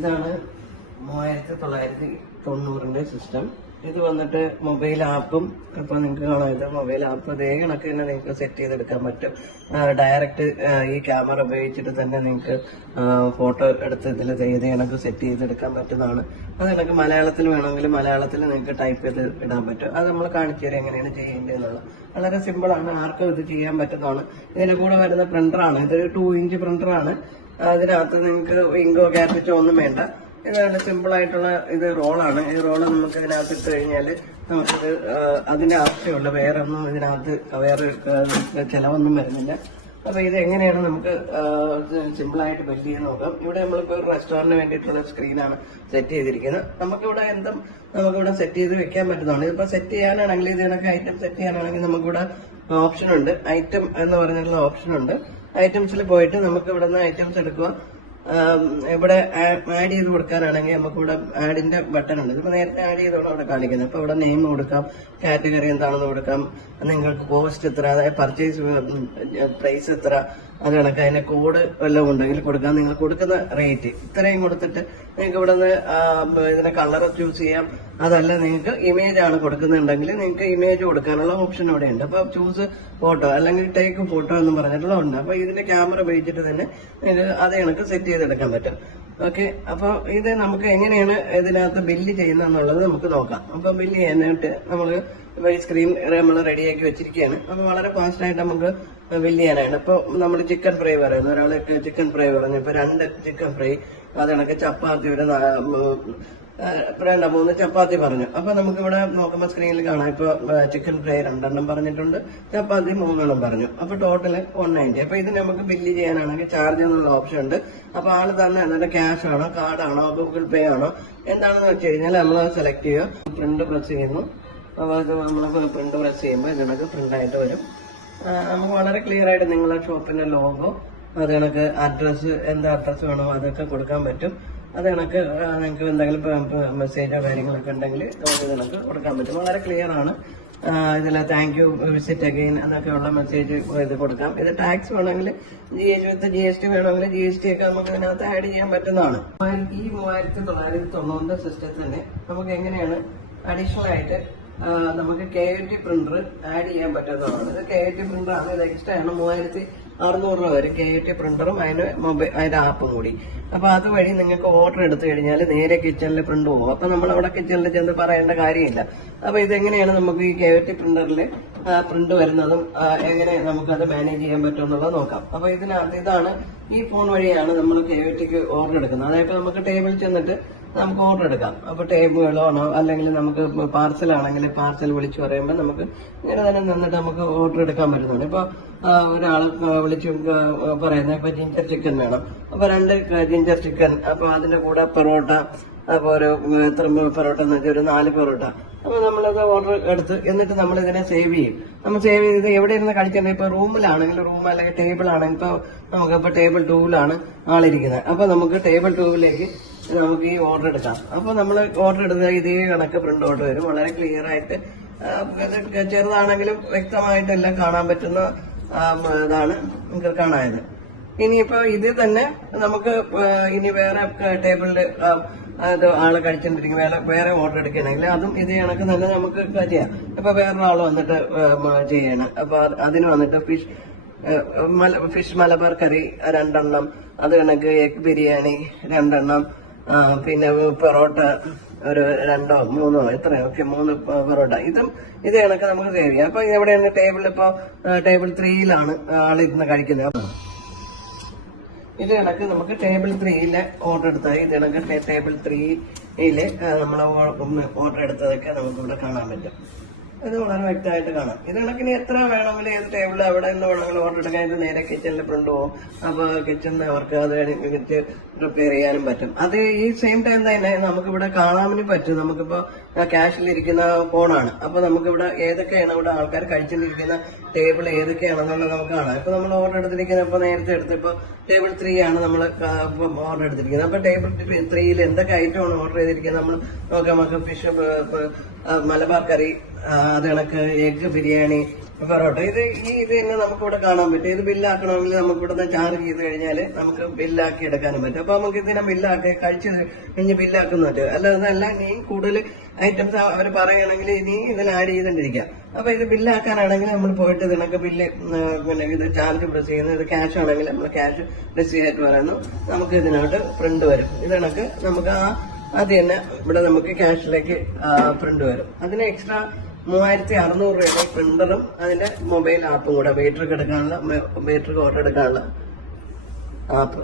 ഇതാണ് 3990 സിസ്റ്റം. ഇത് വന്നിട്ട് മൊബൈൽ ആപ്പും ഇപ്പൊ നിങ്ങൾക്ക് കാണാം. ഇത് മൊബൈൽ ആപ്പ് അതേ കണക്ക് തന്നെ നിങ്ങൾക്ക് സെറ്റ് ചെയ്തെടുക്കാൻ പറ്റും. ഡയറക്റ്റ് ഈ ക്യാമറ ഉപയോഗിച്ചിട്ട് തന്നെ നിങ്ങൾക്ക് ഫോട്ടോ എടുത്ത് ഇതിൽ ചെയ്ത് കണക്ക് സെറ്റ് ചെയ്തെടുക്കാൻ പറ്റുന്നതാണ്. അത് കണക്ക് മലയാളത്തിൽ വേണമെങ്കിൽ മലയാളത്തിൽ നിങ്ങൾക്ക് ടൈപ്പ് ചെയ്ത് ഇടാൻ പറ്റും. അത് നമ്മൾ കാണിച്ചു തരാം എങ്ങനെയാണ് ചെയ്യേണ്ടതെന്നുള്ളത്. വളരെ സിമ്പിൾ ആണ്, ആർക്കും ഇത് ചെയ്യാൻ പറ്റുന്നതാണ്. ഇതിന്റെ കൂടെ വരുന്ന പ്രിന്ററാണ്. ഇതൊരു 2 ഇഞ്ച് പ്രിന്ററാണ്. അതിനകത്ത് നിങ്ങൾക്ക് ഇങ്കോ ക്യാപിച്ചോ ഒന്നും വേണ്ട. ഇതാണ് സിമ്പിൾ ആയിട്ടുള്ള ഇത് റോളാണ്. ഈ റോള് നമുക്ക് ഇതിനകത്ത് ഇട്ട് കഴിഞ്ഞാല് നമുക്കിത് അതിന്റെ ആവശ്യമുള്ള വേറെ ഒന്നും ഇതിനകത്ത് വേറെ ചെലവൊന്നും വരുന്നില്ല. അപ്പൊ ഇത് എങ്ങനെയാണ് നമുക്ക് സിമ്പിൾ ആയിട്ട് ബിൽഡ് ചെയ്യാൻ നോക്കാം. ഇവിടെ നമ്മളിപ്പോ ഒരു റെസ്റ്റോറന്റിന് വേണ്ടിയിട്ടുള്ള സ്ക്രീനാണ് സെറ്റ് ചെയ്തിരിക്കുന്നത്. നമുക്കിവിടെ നമുക്കിവിടെ സെറ്റ് ചെയ്ത് വെക്കാൻ പറ്റുന്നതാണ്. ഇതിപ്പോ സെറ്റ് ചെയ്യാനാണെങ്കിൽ ഇതിനൊക്കെ ഐറ്റം സെറ്റ് ചെയ്യാനാണെങ്കിൽ നമുക്കിവിടെ ഓപ്ഷൻ ഉണ്ട്. ഐറ്റം എന്ന് പറഞ്ഞിട്ടുള്ള ഓപ്ഷൻ ഉണ്ട്. ഐറ്റംസിൽ പോയിട്ട് നമുക്ക് ഇവിടെ നിന്ന് ഐറ്റംസ് എടുക്കുക. ഇവിടെ ആഡ് ചെയ്ത് കൊടുക്കാനാണെങ്കിൽ നമുക്കിവിടെ ആഡിന്റെ ബട്ടൺ ഉണ്ട്. ഇപ്പൊ നേരത്തെ ആഡ് ചെയ്തോടെ അവിടെ കാണിക്കുന്നത്. അപ്പൊ ഇവിടെ നെയിം കൊടുക്കാം, കാറ്റഗറി എന്താണെന്ന് കൊടുക്കാം, നിങ്ങൾക്ക് കോസ്റ്റ് എത്ര, അതായത് പർച്ചേസ് പ്രൈസ് എത്ര, അത് കണക്ക് അതിന്റെ കോഡ് വല്ലതും ഉണ്ടെങ്കിൽ കൊടുക്കാം. നിങ്ങൾ കൊടുക്കുന്ന റേറ്റ് ഇത്രയും കൊടുത്തിട്ട് നിങ്ങൾക്ക് ഇവിടെ നിന്ന് ഇതിന്റെ കളർ ചൂസ് ചെയ്യാം. അതല്ല നിങ്ങൾക്ക് ഇമേജ് ആണ് കൊടുക്കുന്നുണ്ടെങ്കിൽ നിങ്ങൾക്ക് ഇമേജ് കൊടുക്കാനുള്ള ഓപ്ഷൻ ഇവിടെ ഉണ്ട്. അപ്പൊ ചൂസ് ഫോട്ടോ അല്ലെങ്കിൽ ടേക്ക് ഫോട്ടോ എന്ന് പറഞ്ഞിട്ടുള്ള ഉണ്ട്. അപ്പൊ ഇതിന്റെ ക്യാമറ ഉപയോഗിച്ചിട്ട് തന്നെ നിങ്ങൾക്ക് അതേ കണക്ക് സെറ്റ് ചെയ്തെടുക്കാൻ പറ്റും. ഓക്കെ, അപ്പൊ ഇത് നമുക്ക് എങ്ങനെയാണ് ഇതിനകത്ത് ബില്ല് ചെയ്യുന്നത് എന്നുള്ളത് നമുക്ക് നോക്കാം. അപ്പൊ ബില്ല് ചെയ്യാനായിട്ട് നമ്മൾ ഈ സ്ക്രീൻ നമ്മൾ റെഡിയാക്കി വെച്ചിരിക്കുകയാണ്. അപ്പൊ വളരെ ഫാസ്റ്റ് ആയിട്ട് നമുക്ക് ബില്ല് ചെയ്യാനാണ്. ഇപ്പൊ നമ്മൾ ചിക്കൻ ഫ്രൈ പറയുന്നു, ഒരാള് ചിക്കൻ ഫ്രൈ പറഞ്ഞു. ഇപ്പൊ 2 ചിക്കൻ ഫ്രൈ, അത് കണക്ക് ചപ്പാത്തി ഒരു 3 ചപ്പാത്തി പറഞ്ഞു. അപ്പൊ നമുക്ക് ഇവിടെ നോക്കുമ്പോൾ സ്ക്രീനിൽ കാണാം. ഇപ്പൊ ചിക്കൻ ഫ്രൈ 2 പറഞ്ഞിട്ടുണ്ട്, ചപ്പാത്തി 3 പറഞ്ഞു. അപ്പൊ ടോട്ടല് 190. അപ്പൊ ഇത് നമുക്ക് ബില്ല് ചെയ്യാനാണെങ്കിൽ ചാർജ് എന്നുള്ള ഓപ്ഷൻ ഉണ്ട്. അപ്പൊ ആള് തന്നെ അതിന്റെ ക്യാഷ് ആണോ, കാർഡാണോ, ഗൂഗിൾ പേ ആണോ, എന്താണെന്ന് വെച്ച് കഴിഞ്ഞാൽ നമ്മൾ സെലക്ട് ചെയ്യുക, പ്രിന്റ് പ്രസ് ചെയ്യുന്നു. അപ്പൊ അത് നമ്മൾ പ്രിന്റ് പ്രസ് ചെയ്യുമ്പോൾ ഇതിനൊക്കെ പ്രിന്റ് ആയിട്ട് വരും. നമുക്ക് വളരെ ക്ലിയർ ആയിട്ട് നിങ്ങളെ ഷോപ്പിന്റെ ലോഗോ, അത് കണക്ക് അഡ്രസ്സ്, എന്താ അഡ്രസ്സ് വേണോ അതൊക്കെ കൊടുക്കാൻ പറ്റും. അത് കണക്ക് നിങ്ങൾക്ക് എന്തെങ്കിലും മെസ്സേജോ കാര്യങ്ങളൊക്കെ ഉണ്ടെങ്കിൽ നമുക്ക് ഇതിനൊക്കെ കൊടുക്കാൻ പറ്റും. വളരെ ക്ലിയർ ആണ്. ഇതിൽ താങ്ക് യു, വിസിറ്റ് അഗെയിൻ എന്നൊക്കെയുള്ള മെസ്സേജ് ഇത് കൊടുക്കാം. ഇത് ടാക്സ് വേണമെങ്കിൽ GST വേണമെങ്കിൽ GST ഒക്കെ നമുക്ക് ഇതിനകത്ത് ആഡ് ചെയ്യാൻ പറ്റുന്നതാണ്. ഈ 3990 സിസ്റ്റത്തിൽ തന്നെ നമുക്ക് എങ്ങനെയാണ് അഡീഷണൽ ആയിട്ട് നമുക്ക് KUT പ്രിന്റർ ആഡ് ചെയ്യാൻ പറ്റുന്നതാണ്. ഇത് KUT പ്രിന്റർ ആണ്. ഇത് എക്സ്ട്രാ ആണ്. 3600 രൂപ വരും KUT പ്രിന്ററും അതിന്റെ ആപ്പും കൂടി. അപ്പൊ അതുവഴി നിങ്ങൾക്ക് ഓർഡർ എടുത്തു കഴിഞ്ഞാൽ നേരെ കിച്ചണിൽ പ്രിന്റ് പോകും. അപ്പൊ നമ്മൾ അവിടെ കിച്ചണിൽ ചെന്ന് പറയേണ്ട കാര്യമില്ല. അപ്പൊ ഇതെങ്ങനെയാണ് നമുക്ക് ഈ KUT പ്രിന്ററിൽ പ്രിന്റ് വരുന്നതും എങ്ങനെ നമുക്കത് മാനേജ് ചെയ്യാൻ പറ്റും എന്നുള്ളത് നോക്കാം. അപ്പൊ ഇതാണ് ഈ ഫോൺ വഴിയാണ് നമ്മൾ KUTക്ക് ഓർഡർ എടുക്കുന്നത്. അതായത് നമുക്ക് ടേബിളിൽ ചെന്നിട്ട് നമുക്ക് ഓർഡർ എടുക്കാം. അപ്പൊ ടേബിളാണോ അല്ലെങ്കിൽ നമുക്ക് പാർസൽ ആണെങ്കിൽ പാർസൽ വിളിച്ചു പറയുമ്പോൾ നമുക്ക് ഇങ്ങനെ തന്നെ നിന്നിട്ട് നമുക്ക് ഓർഡർ എടുക്കാൻ പറ്റുന്നുണ്ട്. ഇപ്പൊ ഒരാള് വിളിച്ചു പറയുന്നത് ഇപ്പൊ ജിഞ്ചർ ചിക്കൻ വേണം. അപ്പൊ 2 ജിഞ്ചർ ചിക്കൻ, അപ്പൊ അതിന്റെ കൂടെ പൊറോട്ട, അപ്പൊ ഒരു എത്ര പൊറോട്ട എന്ന് വെച്ചാൽ ഒരു 4 പൊറോട്ട. അപ്പൊ നമ്മളത് ഓർഡർ എടുത്ത് എന്നിട്ട് നമ്മൾ ഇതിനെ സേവ് ചെയ്യും. നമ്മൾ സേവ് ചെയ്ത് എവിടെ ഇരുന്ന് കളിക്കുന്നത്, ഇപ്പൊ റൂമിലാണെങ്കിൽ റൂം അല്ലെങ്കിൽ ടേബിൾ ആണെങ്കിൽ ഇപ്പൊ നമുക്കിപ്പോ ടേബിൾ 2ലാണ് ആളിരിക്കുന്നത്. അപ്പൊ നമുക്ക് ടേബിൾ 2ലേക്ക് നമുക്ക് ഈ ഓർഡർ എടുക്കാം. അപ്പൊ നമ്മൾ ഓർഡർ എടുത്താൽ ഇതേ കണക്ക് പ്രിന്റ് ഔട്ട് വരും. വളരെ ക്ലിയർ ആയിട്ട്, ചെറുതാണെങ്കിലും വ്യക്തമായിട്ട് എല്ലാം കാണാൻ പറ്റുന്ന ഇതാണ് നിങ്ങൾക്ക് കാണായത്. ഇനിയിപ്പോ ഇത് തന്നെ നമുക്ക് ഇനി വേറെ ടേബിളില് അത് ആള് കഴിച്ചോണ്ടിരിക്കും, വേറെ ഓർഡർ എടുക്കണമെങ്കിൽ അതും ഇതേ കണക്ക് തന്നെ നമുക്ക് ചെയ്യാം. ഇപ്പൊ വേറൊരാൾ വന്നിട്ട് ചെയ്യണം. അപ്പൊ അതിന് വന്നിട്ട് ഫിഷ് മലബാർ കറി 2 അത് കണക്ക് എഗ് ബിരിയാണി 2 പിന്നെ പൊറോട്ട ഒരു 2 3 എത്രയൊക്കെ 3 പൊറോട്ട. ഇത് കണക്ക് നമുക്ക് സേവ് ചെയ്യാം. അപ്പൊ എവിടെയാണ് ടേബിൾ, ഇപ്പൊ ടേബിൾ 3ലാണ് ആളിരുന്ന് കഴിക്കുന്നത്. ഇത് കണക്ക് നമുക്ക് ടേബിൾ 3യിലെ ഓർഡർ എടുത്താൽ ഇത് കണക്ക് ടേബിൾ 3യില് നമ്മൾ ഓർഡർ എടുത്തതൊക്കെ നമുക്ക് ഇവിടെ കാണാൻ പറ്റും. ഇത് വളരെ വ്യക്തമായിട്ട് കാണാം. ഇത് കണക്കിന് എത്ര വേണമെങ്കിലും ഏത് ടേബിൾ എവിടെ നിന്ന് വേണമെങ്കിലും ഓർഡർ എടുക്കാൻ ഇത് നേരെ കിച്ചണിൽ പ്രിന്റ് പോകും. അപ്പൊ കിച്ചണിൽ അവർക്ക് അത് പ്രിപ്പയർ ചെയ്യാനും പറ്റും. അത് ഈ സെയിം ടൈം തന്നെ നമുക്കിവിടെ കാണാനും പറ്റും. നമുക്കിപ്പോ ക്യാഷിലിരിക്കുന്ന ഫോണാണ്. അപ്പൊ നമുക്കിവിടെ ഏതൊക്കെയാണ് ഇവിടെ ആൾക്കാർ കഴിച്ചിരിക്കുന്ന ടേബിൾ ഏതൊക്കെയാണെന്നുള്ളത് നമുക്ക് കാണാം. ഇപ്പൊ നമ്മൾ ഓർഡർ എടുത്തിരിക്കുന്നത് ഇപ്പൊ നേരത്തെ എടുത്തിപ്പോ ടേബിൾ 3 ആണ് നമ്മൾ ഓർഡർ എടുത്തിരിക്കുന്നത്. അപ്പൊ ടേബിൾ 3യിൽ എന്തൊക്കെ ഐറ്റമാണ് ഓർഡർ ചെയ്തിരിക്കുന്നത് നമ്മൾ നോക്കാം. നമുക്ക് ഫിഷ് മലബാർ കറി, അത് കണക്ക് എഗ് ബിരിയാണി, പൊറോട്ട ഇത് തന്നെ നമുക്കിവിടെ കാണാൻ പറ്റും. ഇത് ബില്ലാക്കണമെങ്കിൽ നമുക്ക് ഇവിടുന്ന് ചാർജ് ചെയ്ത് കഴിഞ്ഞാല് നമുക്ക് ബില്ലാക്കി എടുക്കാനും പറ്റും. അപ്പൊ നമുക്ക് ഇതിനെ ബില്ലാക്കി കഴിച്ച് കഴിഞ്ഞ് ബില്ലാക്കുന്ന പറ്റും. അല്ലാതെ നീ കൂടുതൽ ഐറ്റംസ് അവർ പറയുകയാണെങ്കിൽ നീ ഇതിൽ ആഡ് ചെയ്തോണ്ടിരിക്കാം. അപ്പൊ ഇത് ബില്ലാക്കാനാണെങ്കിൽ നമ്മൾ പോയിട്ട് ഇതിനൊക്കെ ബില്ല് പിന്നെ ഇത് ചാർജ് പ്രസ് ചെയ്യുന്നത്, ഇത് ക്യാഷ് ആണെങ്കിൽ നമ്മൾ ക്യാഷ് റിസീവ് ആയിട്ട് പറയുന്നു. നമുക്ക് ഇതിനകത്ത് പ്രിന്റ് വരും. ഇതിനൊക്കെ നമുക്ക് അത് തന്നെ ഇവിടെ നമുക്ക് ക്യാഷിലേക്ക് പ്രിന്റ് വരും. അതിന് എക്സ്ട്രാ 3600 രൂപയുടെ പ്രിന്ററും അതിന്റെ മൊബൈൽ ആപ്പും കൂടെ വെയിറ്റർക്ക് ഓർഡർ എടുക്കാനുള്ള ആപ്പ്.